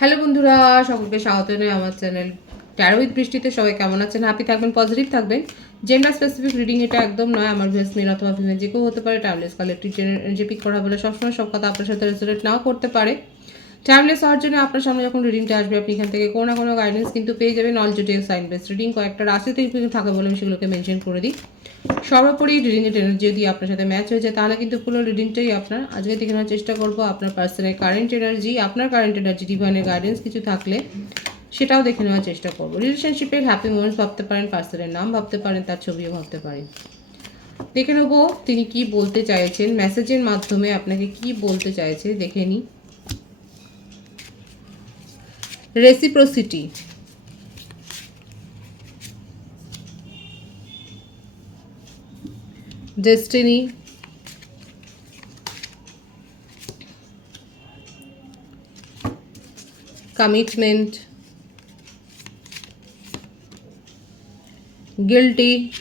Hello বন্ধুরা, সকলকে স্বাগত জানাই আমার চ্যানেল ট্যারো উইথ বৃষ্টিতে সবাই কেমন আছেন? হ্যাপি থাকবেন পজিটিভ থাকবেন। জেন্ডার স্পেসিফিক রিডিং এটা একদম নয়, আমার ভেস মেল অথবা ফিমেল যে কেউ হতে পারে। ট্যাবলেস কালেক্টিভ যে পিক করা বলে সবসময় সব কথা আপনার সাথে রেসোনেট নাও করতে পারে। ট্যাবলেস হওয়ার জন্য আপনার সামনে যখন রিডিংটা আসবে, আপনি এখান থেকে কোনো না কোনো গাইডেন্স কিন্তু পেয়ে যাবেন all zodiacal sign base reading কয়েকটা রাশিতে থাকে বলে আমি সেগুলোকে মেনশন করে দিই। সর্বোপরি রিডিংয়ের এনার্জি যদি আপনার সাথে ম্যাচ হয়ে যায়, তাহলে কিন্তু পুরো রিডিংটাই আপনার। আজকে দেখে নেওয়ার চেষ্টা করব আপনার পার্সনের কারেন্ট এনার্জি আপনার কারেন্ট এনার্জি ডিভাইনের গাইডেন্স কিছু থাকলে সেটাও দেখে নেওয়ার চেষ্টা করব। রিলেশনশিপের হ্যাপি মোমেন্টস ভাবতে পারেন পার্সনের নাম ভাবতে পারেন, তার ছবিও ভাবতে পারেন। দেখে নেব তিনি কি বলতে চাইছেন। মেসেজের মাধ্যমে আপনাকে কি বলতে চাইছে, দেখে নিই। reciprocity destiny commitment guilty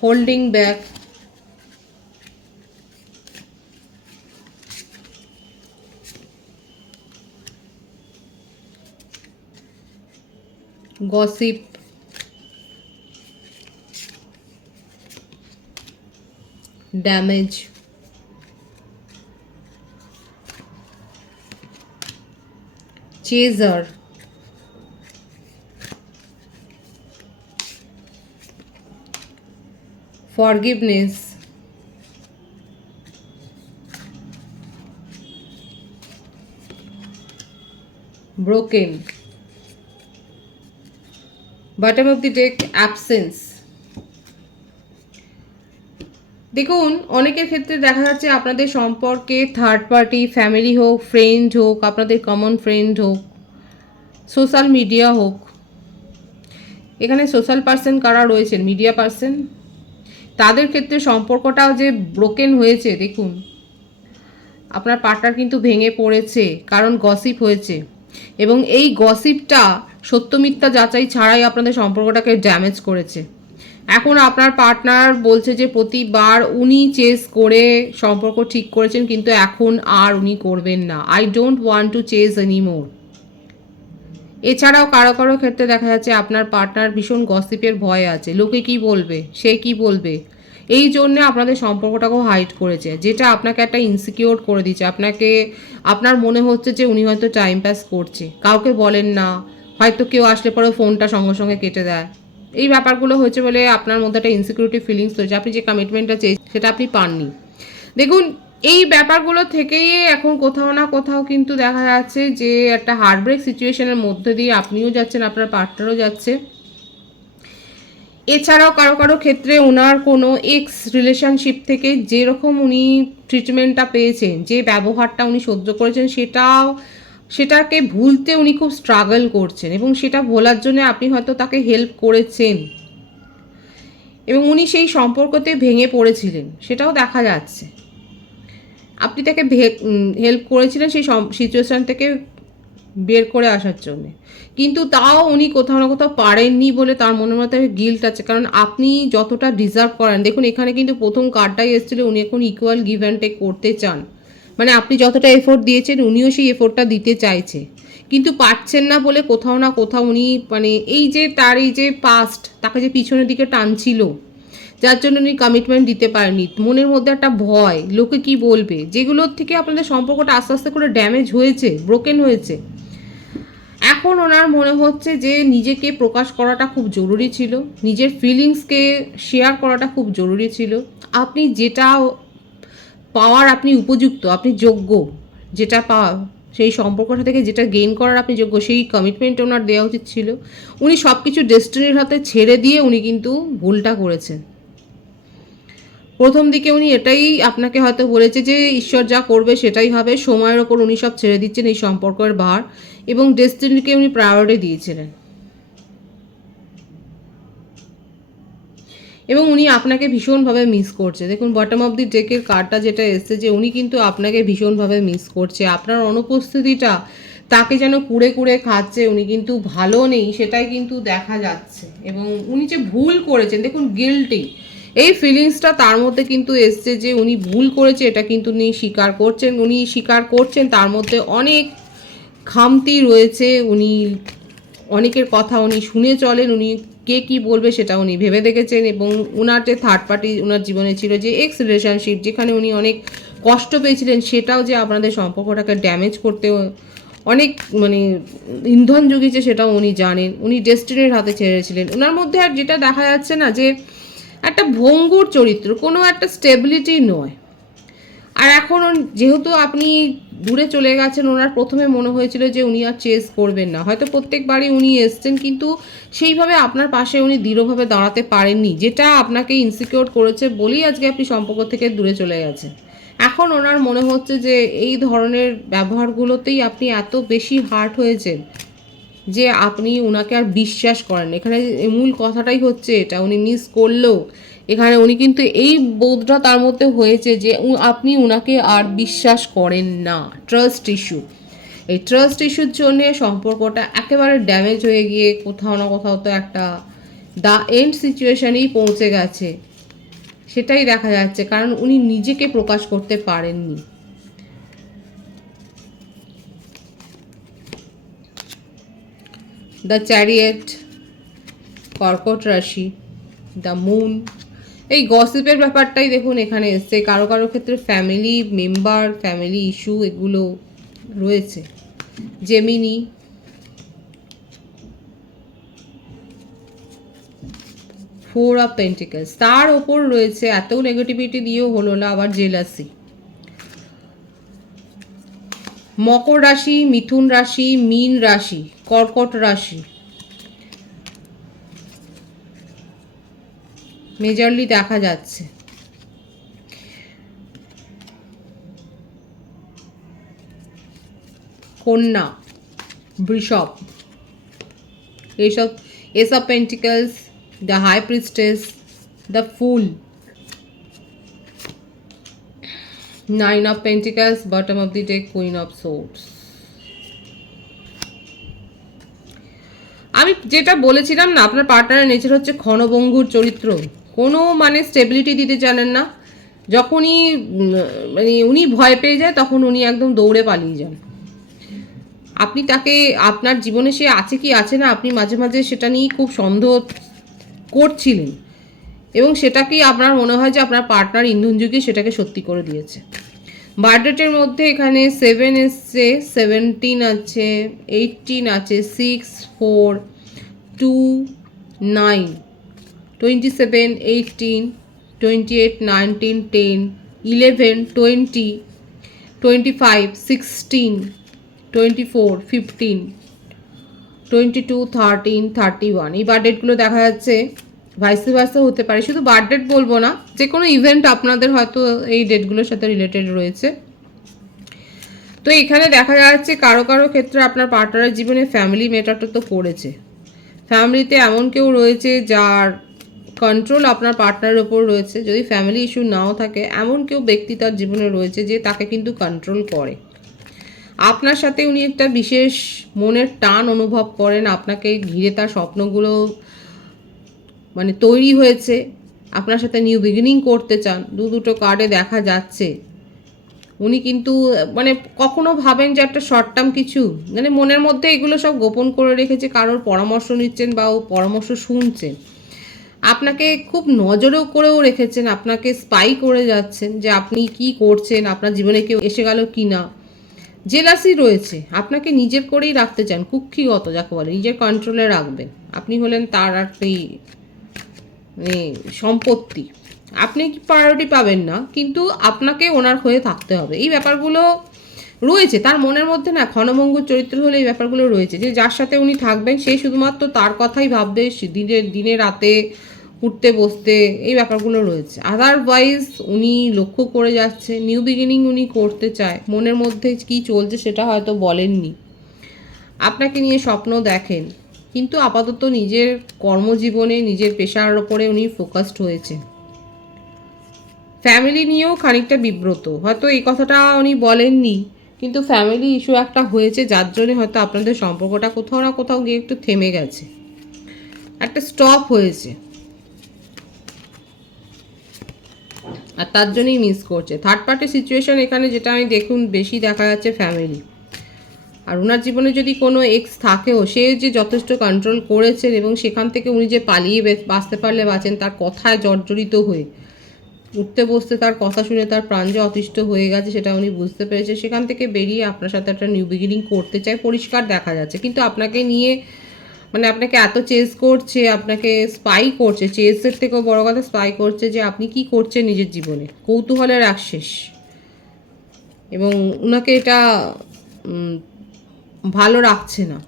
holding back Gossip damage chaser forgiveness broken bottom of the deck absence দেখুন, অনেকের ক্ষেত্রে দেখা যাচ্ছে আপনাদের সম্পর্কে থার্ড পার্টি ফ্যামিলি হোক ফ্রেন্ড হোক, আপনাদের কমন ফ্রেন্ড হোক সোশ্যাল মিডিয়া হোক। এখানে সোশ্যাল পার্সন কারা রয়েছেন? মিডিয়া পার্সন তাদের ক্ষেত্রে সম্পর্কটাও যে ব্রোকেন হয়েছে, দেখুন। আপনার পার্টনার কিন্তু ভেঙে পড়েছে, কারণ গসিপ হয়েছে। এবং এই গসিপটা সত্য মিথ্যা যাচাই ছাড়াই আপনাদের সম্পর্কটাকে ড্যামেজ করেছে। এখন আপনার পার্টনার বলছে যে প্রতিবার উনি চেস করে সম্পর্ক ঠিক করেছেন, কিন্তু এখন আর উনি করবেন না। I don't want to chase anymore এছাড়াও কারও কারও ক্ষেত্রে দেখা যাচ্ছে আপনার পার্টনার ভীষণ গসিপের ভয় আছে। লোকে কি বলবে? সে কি বলবে? এই জন্যে আপনাদের সম্পর্কটাকেও হাইড করেছে, যেটা আপনাকে একটা ইনসিকিওর করে দিচ্ছে। আপনাকে, আপনার মনে হচ্ছে যে উনি হয়তো টাইম পাস করছে। কাউকে বলেন না হয়তো কেউ আসলে পরে ফোনটা সঙ্গে সঙ্গে কেটে দেয়। এই ব্যাপারগুলো হয়েছে বলে আপনার মধ্যে একটা ইনসিকিউরিটি ফিলিংস হয়েছে আপনি যে কমিটমেন্টটা চেয়েছেন, সেটা আপনি পাননি। দেখুন, এই ব্যাপারগুলো থেকেই এখন কোথাও না কোথাও কিন্তু দেখা যাচ্ছে যে, একটা হার্টব্রেক সিচুয়েশনের মধ্যে দিয়ে আপনিও যাচ্ছেন, আপনার পার্টনারও যাচ্ছে। এছাড়াও কারও কারও ক্ষেত্রে ওনার কোনো এক্স রিলেশনশিপ থেকে যেরকম উনি ট্রিটমেন্টটা পেয়েছেন, যে ব্যবহারটা উনি সহ্য করেছেন, সেটাও সেটাকে ভুলতে উনি খুব স্ট্রাগল করছেন এবং সেটা ভোলার জন্য আপনি হয়তো তাকে হেল্প করেছেন। এবং উনি সেই সম্পর্কতে ভেঙে পড়েছিলেন, সেটাও দেখা যাচ্ছে। আপনি তাকে হেল্প করেছিলেন সেই সিচুয়েশান থেকে বের করে আসার জন্যে। কিন্তু তাও উনি কোথাও না কোথাও পারেননি বলে তার মনের মধ্যে গিল্ট আছে। কারণ আপনি যতটা ডিজার্ভ করেন, দেখুন এখানে কিন্তু প্রথম কার্ডটাই এসেছিল, উনি এখন ইকুয়াল গিভ অ্যান্ড টেক করতে চান। মানে আপনি যতটা এফোর্ট দিয়েছেন, উনিও সেই এফোর্টটা দিতে চাইছে। কিন্তু পারছেন না বলে কোথাও না কোথাও উনি মানে এই যে তার এই যে পাস্ট তাকে যে পিছনের দিকে টানছিল, যার জন্য উনি কমিটমেন্ট দিতে পারেনি মনের মধ্যে একটা ভয়, লোকে কি বলবে? যেগুলোর থেকে আপনাদের সম্পর্কটা আস্তে আস্তে করে ড্যামেজ হয়েছে ব্রোকেন হয়েছে। এখন ওনার মনে হচ্ছে যে নিজেকে প্রকাশ করাটা খুব জরুরি ছিল, নিজের ফিলিংসকে শেয়ার করাটা খুব জরুরি ছিল। আপনি যেটা পাওয়ার আপনি উপযুক্ত, আপনি যোগ্য, যেটা পাওয়া সেই সম্পর্কটা থেকে যেটা গেইন করার আপনি যোগ্য, সেই কমিটমেন্ট ওনার দেওয়া উচিত ছিল। উনি সব কিছু ডেস্টিনির হাতে ছেড়ে দিয়ে উনি কিন্তু ভুলটা করেছেন। প্রথম দিকে উনি এটাই আপনাকে হয়তো বলেছে যে, ঈশ্বর যা করবে সেটাই হবে, সময়ের ওপর উনি সব ছেড়ে দিচ্ছেন এই সম্পর্কের ভার এবং ডেস্টিনিকে উনি প্রায়োরিটি দিয়েছিলেন। এবং উনি আপনাকে ভীষণভাবে মিস করছে। দেখুন বটম অফ দি ডেকের কার্ডটা যেটা এসছে যে উনি কিন্তু আপনাকে ভীষণভাবে মিস করছে। আপনার অনুপস্থিতিটা তাকে যেন কুড়ে কুড়ে খাচ্ছে, উনি কিন্তু ভালো নেই, সেটাই কিন্তু দেখা যাচ্ছে। এবং উনি যে ভুল করেছেন, দেখুন গিল্টি এই ফিলিংসটা তার মধ্যে কিন্তু এসছে যে উনি ভুল করেছে, এটা কিন্তু উনি স্বীকার করছেন। উনি স্বীকার করছেন, তার মধ্যে অনেক খামতি রয়েছে। উনি অনেকের কথা উনি শুনে চলেন, উনি কে কি বলবে সেটা উনি ভেবে দেখেছেন এবং ওনার যে থার্ড পার্টি ওনার জীবনে ছিল যে এক্স রিলেশনশিপ যেখানে উনি অনেক কষ্ট পেয়েছিলেন, সেটাও যে আপনাদের সম্পর্কটাকে ড্যামেজ করতে অনেক মানে ইন্ধন জুগিয়েছে সেটাও উনি জানেন। উনি ডেস্টিনির হাতে ছেড়েছিলেন। ওনার মধ্যে আর যেটা দেখা যাচ্ছে না যে একটা ভঙ্গুর চরিত্র, কোনো একটা স্টেবিলিটি নয়। আর এখন যেহেতু আপনি দূরে চলে গেছেন, ওনার প্রথমে মনে হয়েছিল যে উনি আর চেস করবেন না। হয়তো প্রত্যেকবারই উনি এসছেন, কিন্তু সেইভাবে আপনার পাশে উনি দৃঢ়ভাবে দাঁড়াতে পারেননি, যেটা আপনাকে ইনসিকিওর করেছে বলেই আজকে আপনি সম্পর্ক থেকে দূরে চলে গেছেন। এখন ওনার মনে হচ্ছে যে এই ধরনের ব্যবহারগুলোতেই আপনি এত বেশি হার্ট হয়েছেন যে আপনি ওনাকে আর বিশ্বাস করেন এখানে মূল কথাটাই হচ্ছে এটা, উনি মিস করলেও এখানে উনি কিন্তু এই বোধটা তার মধ্যে হয়েছে যে আপনি ওনাকে আর বিশ্বাস করেন না ট্রাস্ট ইস্যু এই ট্রাস্ট ইস্যুর জন্য সম্পর্কটা একেবারে ড্যামেজ হয়ে গিয়ে কোথাও না কোথাও তো একটা দা এন্ড সিচুয়েশনেই পৌঁছে গেছে। সেটাই দেখা যাচ্ছে, কারণ উনি নিজেকে প্রকাশ করতে পারেননি। দ্য চ্যারিয়েট কর্কট রাশি দ্য মুন এই গসিপের ব্যাপারটাই দেখুন, এখানে এসছে। কারও কারও ক্ষেত্রে ফ্যামিলি মেম্বার ফ্যামিলি ইস্যু এগুলো রয়েছে। জেমিনি ফোর অফ পেন্টিকেলস তার ওপর রয়েছে এত নেগেটিভিটি দিয়েও হলো না, আবার জেলাসি মকর রাশি, মিথুন রাশি, মীন রাশি, কর্কট রাশি। মেজরলি দেখা যাচ্ছে। কন্যা, বৃষভ এইসব এসব pentacles the high priestess the fool nine of pentacles bottom of the deck queen of swords আমি যেটা বলেছিলাম না, আপনার পার্টনারের নেচার হচ্ছে ক্ষণভঙ্গুর চরিত্র। কোনো মানে স্টেবিলিটি দিতে জানেন না। যখনই মানে উনি ভয় পেয়ে যায়, তখন উনি একদম দৌড়ে পালিয়ে যান। আপনি তাকে, আপনার জীবনে সে আছে কি আছে না, আপনি মাঝে মাঝে সেটা নিয়ে খুব সন্দেহ করছিলেন। এবং সেটাকেই আপনার মনে হয় যে আপনার পার্টনার ইন্ধন যুগে সেটাকে সত্যি করে দিয়েছে। বার্থডেটের মধ্যে এখানে সেভেন এসছে সেভেন্টিন আছে এইটিন আছে six four two nine twenty seven eighteen twenty eight nineteen ten eleven twenty twenty five sixteen twenty four fifteen twenty two thirteen thirty one এই বার্থডেটগুলো দেখা যাচ্ছে ভাইসে ভাইসে হতে পারে। শুধু বার্থডেট বলব না যে কোনো ইভেন্ট আপনাদের হয়তো এই ডেটগুলোর সাথে রিলেটেড রয়েছে। তো এখানে দেখা যাচ্ছে, কারও কারও ক্ষেত্রে আপনার পার্টনারের জীবনে ফ্যামিলি মেটারটা তো পড়েছে। ফ্যামিলিতে এমন কেউ রয়েছে যার কন্ট্রোল আপনার পার্টনারের ওপর রয়েছে। যদি ফ্যামিলি ইস্যু নাও থাকে, এমন কেউ ব্যক্তি তার জীবনে রয়েছে যে তাকে কিন্তু কন্ট্রোল করে। আপনার সাথে উনি একটা বিশেষ মনের টান অনুভব করেন, আপনাকে ঘিরে তার স্বপ্নগুলো মানে তৈরি হয়েছে। আপনার সাথে নিউ বিগিনিং করতে চান, দু দুটো কার্ডে দেখা যাচ্ছে। উনি কিন্তু মানে কখনো ভাবেন যে একটা শর্ট টার্ম কিছু মানে মনের মধ্যে এগুলো সব গোপন করে রেখেছে, কারোর পরামর্শ নিচ্ছেন বা ও পরামর্শ শুনছেন। আপনাকে খুব নজরেও করেও রেখেছেন, আপনাকে স্পাই করে যাচ্ছেন যে আপনি কি করছেন, আপনার জীবনে কেউ এসে গেল কি না জেলাসি রয়েছে, আপনাকে নিজের করেই রাখতে চান, কুক্ষিগত যাকে বলে, নিজের কন্ট্রোলে রাখবেন। আপনি হলেন তার একটি মানে সম্পত্তি। আপনি কি প্রায়োরিটি পাবেন না, কিন্তু আপনাকে ওনার হয়ে থাকতে হবে। এই ব্যাপারগুলো রয়েছে, তার মনের মধ্যে না ক্ষণভঙ্গুর চরিত্র হলে এই ব্যাপারগুলো রয়েছে যে যার সাথে উনি থাকবেন, সে শুধুমাত্র তার কথাই ভাববে দিনে দিনে রাতে উঠতে, বসতে এই ব্যাপারগুলো রয়েছে। আদারওয়াইজ উনি লক্ষ্য করে যাচ্ছে নিউ বিগিনিং উনি করতে চায়। মনের মধ্যে কি চলছে সেটা হয়তো বলেননি। আপনাকে নিয়ে স্বপ্ন দেখেন, কিন্তু আপাতত নিজের কর্মজীবনে, নিজের পেশার ওপরে উনি ফোকাসড হয়েছেন। ফ্যামিলি নিয়েও খানিকটা বিব্রত। হয়তো এই কথাটা উনি বলেননি, কিন্তু ফ্যামিলি ইস্যু একটা হয়েছে, যার জন্য হয়তো আপনাদের সম্পর্কটা কোথাও না কোথাও গিয়ে একটু থেমে গেছে। একটা স্টপ হয়েছে। আর তার জন্যই মিস করছে। থার্ড পার্টি সিচুয়েশন এখানে যেটা আমি দেখুন বেশি দেখা যাচ্ছে ফ্যামিলি আর ওনার জীবনে যদি কোনো এক্স থাকেও, সে যে যথেষ্ট কন্ট্রোল করেছেন এবং সেখান থেকে উনি যে পালিয়ে বাঁচতে পারলে বাঁচেন, তার কথায় জর্জরিত হয়ে উঠতে বসতে তার কথা শুনে তার প্রাণ যে অতিষ্ঠ হয়ে গেছে সেটা উনি বুঝতে পেরেছে। সেখান থেকে বেরিয়ে আপনার সাথে একটা নিউ বিগিনিং করতে চায় পরিষ্কার দেখা যাচ্ছে। কিন্তু আপনাকে নিয়ে মানে আপনাকে এত চেস করছে, আপনাকে স্পাই করছে চেসের থেকেও বড় কথা স্পাই করছে যে আপনি কি করছেন নিজের জীবনে। কৌতূহলের আশ্বেস এবং ওনাকে এটা ভালো রাখছে না।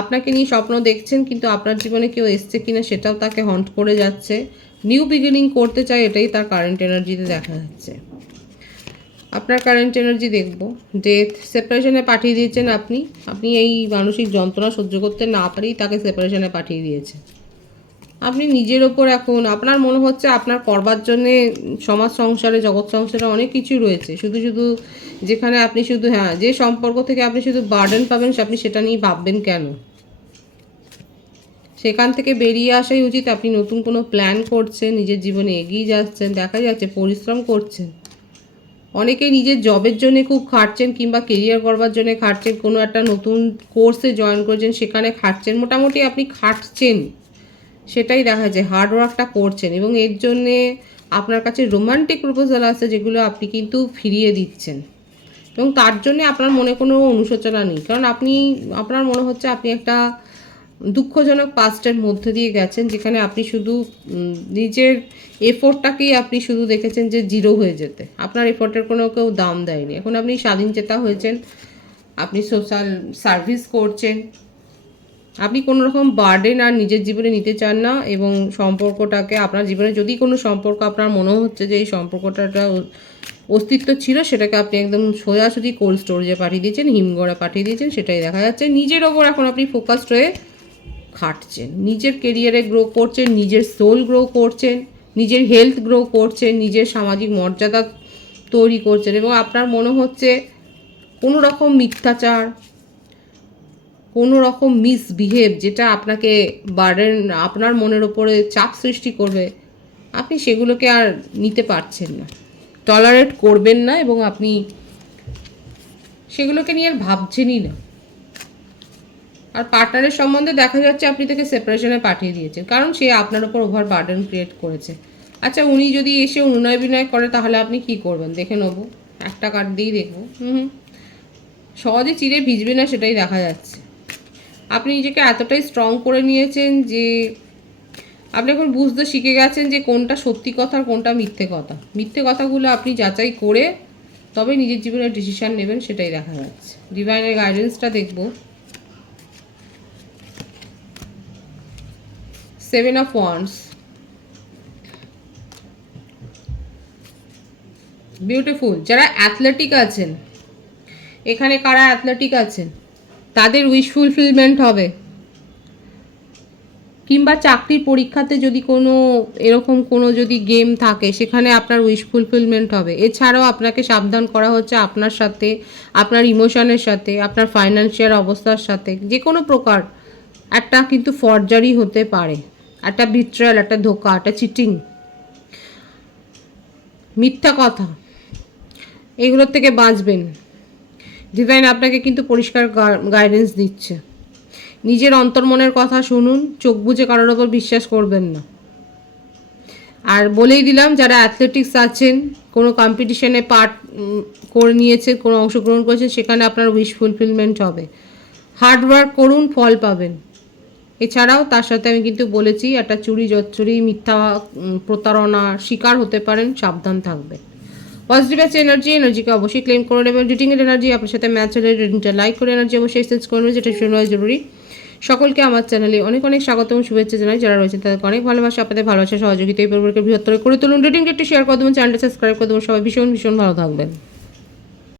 আপনাকে নিয়ে স্বপ্ন দেখছেন, কিন্তু আপনার জীবনে কেউ এসছে কিনা সেটাও তাকে হন্ট করে যাচ্ছে। নিউ বিগিনিং করতে চায়, এটাই তার কারেন্ট এনার্জিতে দেখা যাচ্ছে। আপনার কারেন্ট এনার্জি দেখব। ডেথ সেপারেশনে পাঠিয়ে দিয়েছেন আপনি আপনি এই মানসিক যন্ত্রণা সহ্য করতে না পারেই তাকে সেপারেশনে পাঠিয়ে দিয়েছেন আপনি নিজের ওপর এখন, আপনার মনে হচ্ছে আপনার করবার জন্যে সমাজ সংসারে, জগৎ সংসারে অনেক কিছু রয়েছে। শুধু শুধু যেখানে আপনি শুধু হ্যাঁ যে সম্পর্ক থেকে আপনি শুধু বার্ডেন পাবেন, আপনি সেটা নিয়ে ভাববেন কেন? সেখান থেকে বেরিয়ে আসাই উচিত। আপনি নতুন কোনো প্ল্যান করছেন, নিজের জীবনে এগিয়ে যাচ্ছেন, দেখা যাচ্ছে পরিশ্রম করছেন। অনেকে নিজের জবের জন্য খুব খাটছেন কিংবা কেরিয়ার করবার জন্য খাটছেন, কোনো একটা নতুন কোর্সে জয়েন করেছেন, সেখানে খাটছেন, মোটামুটি আপনি খাটছেন। সেটাই দেখা যায় হার্ডওয়ার্কটা করছেন এবং এর জন্যে আপনার কাছে রোমান্টিক প্রপোজাল আছে যেগুলো আপনি কিন্তু ফিরিয়ে দিচ্ছেন। এবং তার জন্যে আপনার মনে কোনো অনুশোচনা নেই। কারণ আপনি, আপনার মনে হচ্ছে আপনি একটা দুঃখজনক পাস্টের মধ্যে দিয়ে গেছেন, যেখানে আপনি শুধু নিজের এফোর্টটাকেই আপনি শুধু দেখেছেন যে জিরো হয়ে যেতে। আপনার এফোর্টের কোনো কেউ দাম দেয়নি। এখন আপনি স্বাধীন চেতা হয়েছেন, আপনি সোশ্যাল সার্ভিস করছেন। আপনি কোনো রকম বার্ডেন আর নিজের জীবনে নিতে চান না এবং সম্পর্কটাকে, আপনার জীবনে যদি কোনো সম্পর্ক, আপনার মনে হচ্ছে যে এই সম্পর্কটা অস্তিত্ব ছিল, সেটাকে আপনি একদম সোজাসুজি কোল্ড স্টোরেজে পাঠিয়ে দিয়েছেন হিমগড়া পাঠিয়ে দিয়েছেন, সেটাই দেখা যাচ্ছে। নিজের ওপর এখন আপনি ফোকাসড হয়ে খাটছেন। নিজের কেরিয়ারে গ্রো করছেন, নিজের সোল গ্রো করছেন, নিজের হেলথ গ্রো করছেন, নিজের সামাজিক মর্যাদা তৈরি করছেন এবং আপনার মনে হচ্ছে কোনো রকম মিথ্যাচার কোনো রকম মিসবিহেভ যেটা আপনাকে বার্ডেন আপনার মনের ওপরে চাপ সৃষ্টি করবে, আপনি সেগুলোকে আর নিতে পারছেন না। টলারেট করবেন না এবং আপনি সেগুলোকে নিয়ে আর ভাবছেনই না। আর পার্টনারের সম্বন্ধে দেখা যাচ্ছে আপনি তাকে সেপারেশনে পাঠিয়ে দিয়েছেন। কারণ সে আপনার ওপর ওভার বার্ডেন ক্রিয়েট করেছে। আচ্ছা উনি যদি এসে অনুনয় বিনয় করে, তাহলে আপনি কি করবেন? দেখে নেব। একটা কার্ড দিয়েই দেখব। হুম হুম। সহজে চিড়ে ভিজবে না, সেটাই দেখা যাচ্ছে। আপনি নিজেকে এতটাই স্ট্রং করে নিয়েছেন যে, আপনি এখন বুঝতে শিখে গেছেন যে কোনটা সত্যি কথা আর কোনটা মিথ্যে কথা। মিথ্যে কথাগুলো আপনি যাচাই করে তবে নিজের জীবনের ডিসিশান নেবেন, সেটাই দেখা যাচ্ছে। ডিভাইনের গাইডেন্সটা দেখব। সেভেন অফ ওয়ান্স বিউটিফুল যারা অ্যাথলেটিক আছেন, এখানে কারা অ্যাথলেটিক আছেন? তাদের উইশ ফুলফিলমেন্ট হবে। কিংবা চাকরির পরীক্ষাতে যদি কোনো, এরকম কোনো যদি গেম থাকে, সেখানে আপনার উইশ ফুলফিলমেন্ট হবে। এছাড়াও আপনাকে সাবধান করা হচ্ছে আপনার সাথে, আপনার ইমোশনের সাথে, আপনার ফাইন্যান্সিয়াল অবস্থার সাথে, যে কোনো প্রকার। একটা কিন্তু ফর্জারি হতে পারে। একটা বিট্রায়াল একটা ধোকা, একটা চিটিং। মিথ্যা কথা। এগুলোর থেকে বাঁচবেন। ডিভাইন আপনাকে কিন্তু পরিষ্কার গাইডেন্স দিচ্ছে। নিজের অন্তর্মনের কথা শুনুন, চোখ বুজে কারোর ওপর বিশ্বাস করবেন না। আর বলেই দিলাম, যারা অ্যাথলেটিক্স আছেন, কোনো কম্পিটিশনে পার্ট করে নিয়েছে কোনো অংশগ্রহণ করেছেন, সেখানে আপনার উইশ ফুলফিলমেন্ট হবে। হার্ডওয়ার্ক করুন, ফল পাবেন। এছাড়াও তার সাথে আমি কিন্তু বলেছি, একটা চুরি জচ্চুরি মিথ্যা প্রতারণা শিকার হতে পারেন, সাবধান থাকবেন। পজিটিভ আছে এনার্জি এনার্জিকে অবশ্যই ক্লেম করে নেবেন। রিডিংয়ের এনার্জি আপনার সাথে ম্যাচ হলে রিডিংটা লাইক করে এনার্জি অবশ্যই সেন্স করবেন যেটা শোনা জরুরি। সকলকে আমার চ্যানেলে অনেক অনেক স্বাগত এবং শুভেচ্ছা জানাই। যারা রয়েছেন তাদেরকে অনেক ভালোবাসা, আপনাদের ভালোবাসা সহযোগিতা এই পরিবারকে বৃহত্তর করে তুলুন। রিডিংটি একটু শেয়ার করে দেবেন চ্যানেলটা সাবস্ক্রাইব করে দেবেন। সবাই ভীষণ ভীষণ ভালো থাকবেন।